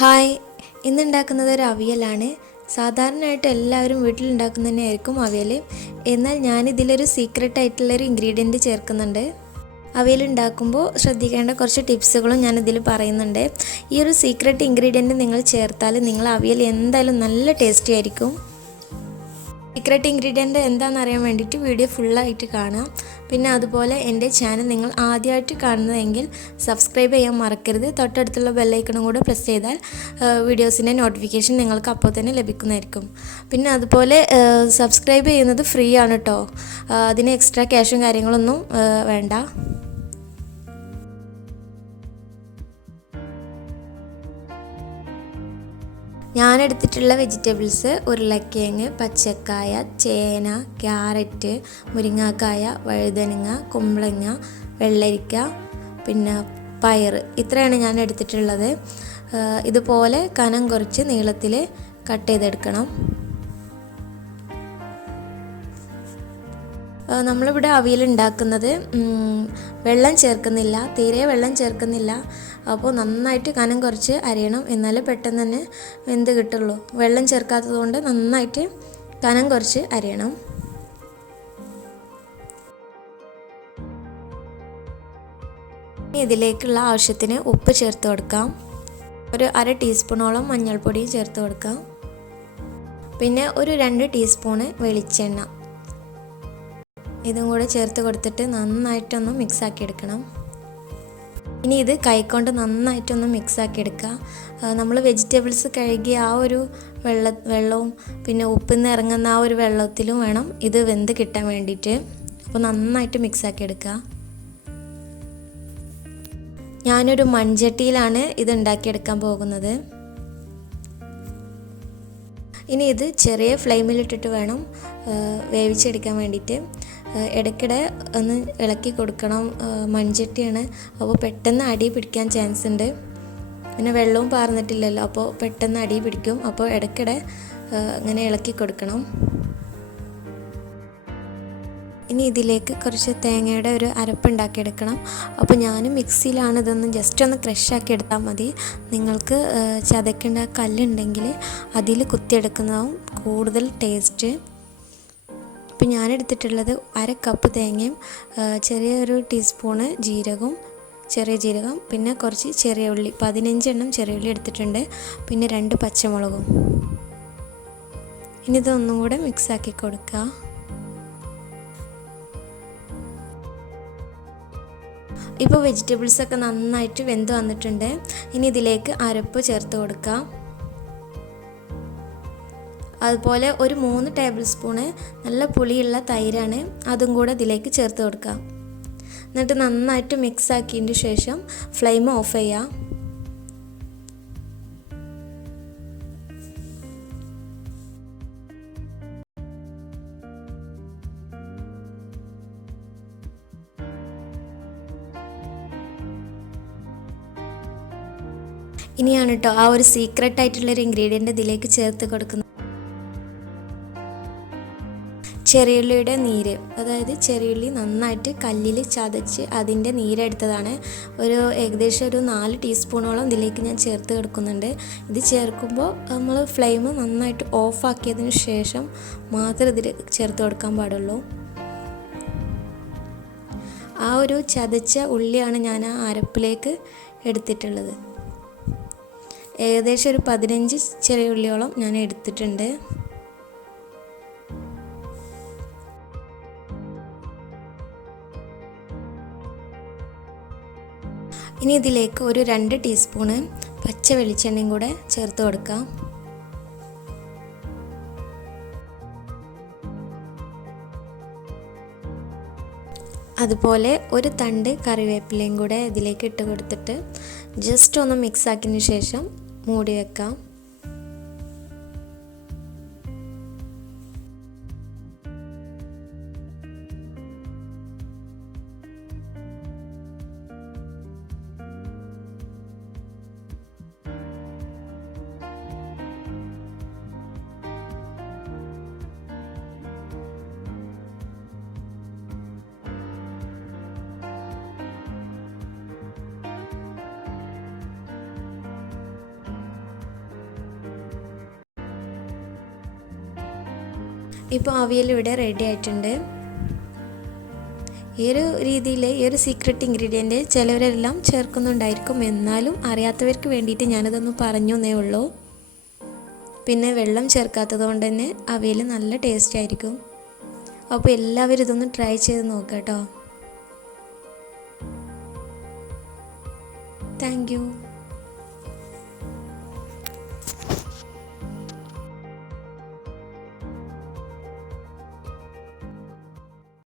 Hi, ഇന്നുണ്ടാക്കുന്നത് ഒരു അവിയലാണ്. സാധാരണയായിട്ട് എല്ലാവരും വീട്ടിലുണ്ടാക്കുന്ന തന്നെയായിരിക്കും അവിയൽ. എന്നാൽ ഞാനിതിലൊരു സീക്രട്ട് ആയിട്ടുള്ളൊരു ഇൻഗ്രീഡിയൻറ്റ് ചേർക്കുന്നുണ്ട്. അവിയൽ ഉണ്ടാക്കുമ്പോൾ ശ്രദ്ധിക്കേണ്ട കുറച്ച് ടിപ്സുകളും ഞാനിതിൽ പറയുന്നുണ്ട്. ഈ ഒരു സീക്രട്ട് ഇൻഗ്രീഡിയൻറ്റ് നിങ്ങൾ ചേർത്താൽ നിങ്ങൾ അവിയൽ എന്തായാലും നല്ല ടേസ്റ്റി ആയിരിക്കും. സീക്രട്ട് ഇൻഗ്രീഡിയൻറ്റ് എന്താണെന്ന് അറിയാൻ വേണ്ടിയിട്ട് വീഡിയോ ഫുള്ളായിട്ട് കാണാം. പിന്നെ അതുപോലെ എൻ്റെ ചാനൽ നിങ്ങൾ ആദ്യമായിട്ട് കാണുന്നതെങ്കിൽ സബ്സ്ക്രൈബ് ചെയ്യാൻ മറക്കരുത്. തൊട്ടടുത്തുള്ള ബെല്ലൈക്കണും കൂടെ പ്രസ് ചെയ്താൽ വീഡിയോസിൻ്റെ നോട്ടിഫിക്കേഷൻ നിങ്ങൾക്ക് അപ്പോൾ തന്നെ ലഭിക്കുന്നതായിരിക്കും. പിന്നെ അതുപോലെ സബ്സ്ക്രൈബ് ചെയ്യുന്നത് ഫ്രീ ആണ് കേട്ടോ. അതിന് എക്സ്ട്രാ ക്യാഷും കാര്യങ്ങളൊന്നും വേണ്ട. ഞാനെടുത്തിട്ടുള്ള വെജിറ്റബിൾസ് ഉരുളക്കിഴങ്ങ്, പച്ചക്കായ, ചേന, ക്യാരറ്റ്, മുരിങ്ങാക്കായ, വഴുതനങ്ങ, കുമ്പളങ്ങ, വെള്ളരിക്ക, പിന്നെ പയർ, ഇത്രയാണ് ഞാൻ എടുത്തിട്ടുള്ളത്. ഇതുപോലെ കനം കുറച്ച് നീളത്തിൽ കട്ട് ചെയ്തെടുക്കണം. നമ്മളിവിടെ അവിയൽ ഉണ്ടാക്കുന്നത് വെള്ളം ചേർക്കുന്നില്ല, തീരെ വെള്ളം ചേർക്കുന്നില്ല. അപ്പോൾ നന്നായിട്ട് കനം കുറച്ച് അരിയണം, എന്നാലേ പെട്ടെന്ന് തന്നെ വെന്ത് കിട്ടുള്ളൂ. വെള്ളം ചേർക്കാത്തത് കൊണ്ട് നന്നായിട്ട് കനം കുറച്ച് അരിയണം. ഇതിലേക്കുള്ള ആവശ്യത്തിന് ഉപ്പ് ചേർത്ത് കൊടുക്കാം. ഒരു 1/2 ടീസ്പൂണോളം മഞ്ഞൾപ്പൊടി ചേർത്ത് കൊടുക്കാം. പിന്നെ ഒരു 2 ടീസ്പൂണ് വെളിച്ചെണ്ണ ഇതും കൂടെ ചേർത്ത് കൊടുത്തിട്ട് നന്നായിട്ടൊന്ന് മിക്സാക്കി എടുക്കണം. ഇനി ഇത് കൈകൊണ്ട് നന്നായിട്ടൊന്ന് മിക്സാക്കി എടുക്കുക. നമ്മൾ വെജിറ്റബിൾസ് കഴുകി ആ ഒരു വെള്ളവും പിന്നെ ഉപ്പിന്ന് ഇറങ്ങുന്ന ആ ഒരു വെള്ളത്തിലും വേണം ഇത് വെന്ത് കിട്ടാൻ വേണ്ടിയിട്ട്. അപ്പോൾ നന്നായിട്ട് മിക്സാക്കി എടുക്കുക. ഞാനൊരു മൺചട്ടിയിലാണ് ഇത് ഉണ്ടാക്കിയെടുക്കാൻ പോകുന്നത്. ഇനി ഇത് ചെറിയ ഫ്ലെയിമിലിട്ടിട്ട് വേണം വേവിച്ചെടുക്കാൻ വേണ്ടിയിട്ട്. ഇടയ്ക്കിടെ ഒന്ന് ഇളക്കി കൊടുക്കണം. മൺചട്ടിയാണ്, അപ്പോൾ പെട്ടെന്ന് അടി പിടിക്കാൻ ചാൻസ് ഉണ്ട്. പിന്നെ വെള്ളവും പാർന്നിട്ടില്ലല്ലോ, അപ്പോൾ പെട്ടെന്ന് അടി പിടിക്കും. അപ്പോൾ ഇടയ്ക്കിടെ ഇങ്ങനെ ഇളക്കി കൊടുക്കണം. ഇനി ഇതിലേക്ക് കുറച്ച് തേങ്ങയുടെ ഒരു അരപ്പുണ്ടാക്കിയെടുക്കണം. അപ്പോൾ ഞാൻ മിക്സിയിലാണ് ഇതൊന്ന് ജസ്റ്റ് ഒന്ന് ക്രഷാക്കി എടുത്താൽ മതി. നിങ്ങൾക്ക് ചതക്കേണ്ട കല്ലുണ്ടെങ്കിൽ അതിൽ കുത്തിയെടുക്കുന്നതാവും കൂടുതൽ ടേസ്റ്റ്. ഇപ്പം ഞാനെടുത്തിട്ടുള്ളത് 1/2 കപ്പ് തേങ്ങയും ചെറിയൊരു ടീസ്പൂണ് ചെറിയ ജീരകം, പിന്നെ കുറച്ച് ചെറിയ ഉള്ളി, 15 എണ്ണം ചെറിയ ഉള്ളി എടുത്തിട്ടുണ്ട്. പിന്നെ 2 പച്ചമുളകും. ഇനി ഇതൊന്നും കൂടെ മിക്സാക്കി കൊടുക്കുക. ഇപ്പോൾ വെജിറ്റബിൾസൊക്കെ നന്നായിട്ട് വെന്ത് വന്നിട്ടുണ്ട്. ഇനി ഇതിലേക്ക് അരപ്പ് ചേർത്ത് കൊടുക്കാം. അതുപോലെ ഒരു 3 ടേബിൾ സ്പൂണ് നല്ല പുളിയുള്ള തൈരാണ്, അതും കൂടെ ഇതിലേക്ക് ചേർത്ത് കൊടുക്കാം. എന്നിട്ട് നന്നായിട്ട് മിക്സ് ആക്കിയതിന് ശേഷം ഫ്ലെയിം ഓഫ് ചെയ്യാം. ഇനിയാണ് കേട്ടോ ആ ഒരു സീക്രട്ട് ആയിട്ടുള്ളൊരു ഇൻഗ്രീഡിയൻ്റ് ഇതിലേക്ക് ചേർത്ത് കൊടുക്കുന്നത്. ചെറിയുള്ളിയുടെ നീര്, അതായത് ചെറിയുള്ളി നന്നായിട്ട് കല്ലിൽ ചതച്ച് അതിൻ്റെ നീരെടുത്തതാണ്. ഏകദേശം ഒരു 4 ടീസ്പൂണോളം ഇതിലേക്ക് ഞാൻ ചേർത്ത് കൊടുക്കുന്നുണ്ട്. ഇത് ചേർക്കുമ്പോൾ നമ്മൾ ഫ്ലെയിം നന്നായിട്ട് ഓഫാക്കിയതിന് ശേഷം മാത്രം ഇതിൽ ചേർത്ത് കൊടുക്കാൻ പാടുള്ളൂ. ആ ഒരു ചതച്ച ഉള്ളിയാണ് ഞാൻ ആ അരപ്പിലേക്ക് എടുത്തിട്ടുള്ളത്. ഏകദേശം ഒരു 15 ചെറിയ ഉള്ളിയോളം ഞാൻ എടുത്തിട്ടുണ്ട്. ഇനി ഇതിലേക്ക് ഒരു 2 ടീസ്പൂണ് പച്ച വെളിച്ചെണ്ണയും കൂടെ ചേർത്ത് കൊടുക്കാം. അതുപോലെ ഒരു തണ്ട് കറിവേപ്പിലയും കൂടെ ഇതിലേക്ക് ഇട്ട് കൊടുത്തിട്ട് ജസ്റ്റ് ഒന്ന് മിക്സ് ആക്കിയതിന് ശേഷം മൂടി വെക്കാം. ഇപ്പോൾ അവിയൽ ഇവിടെ റെഡി ആയിട്ടുണ്ട്. ഈ ഒരു രീതിയിൽ ഈ ഒരു സീക്രട്ട് ഇൻഗ്രീഡിയൻറ്റ് ചിലവരെല്ലാം ചേർക്കുന്നുണ്ടായിരിക്കും, എന്നാലും അറിയാത്തവർക്ക് വേണ്ടിയിട്ട് ഞാനതൊന്ന് പറഞ്ഞു എന്നേ ഉള്ളൂ. പിന്നെ വെള്ളം ചേർക്കാത്തത് കൊണ്ട് തന്നെ അവിയൽ നല്ല ടേസ്റ്റ് ആയിരിക്കും. അപ്പോൾ എല്ലാവരും ഇതൊന്ന് ട്രൈ ചെയ്ത് നോക്കാം കേട്ടോ. Thank you.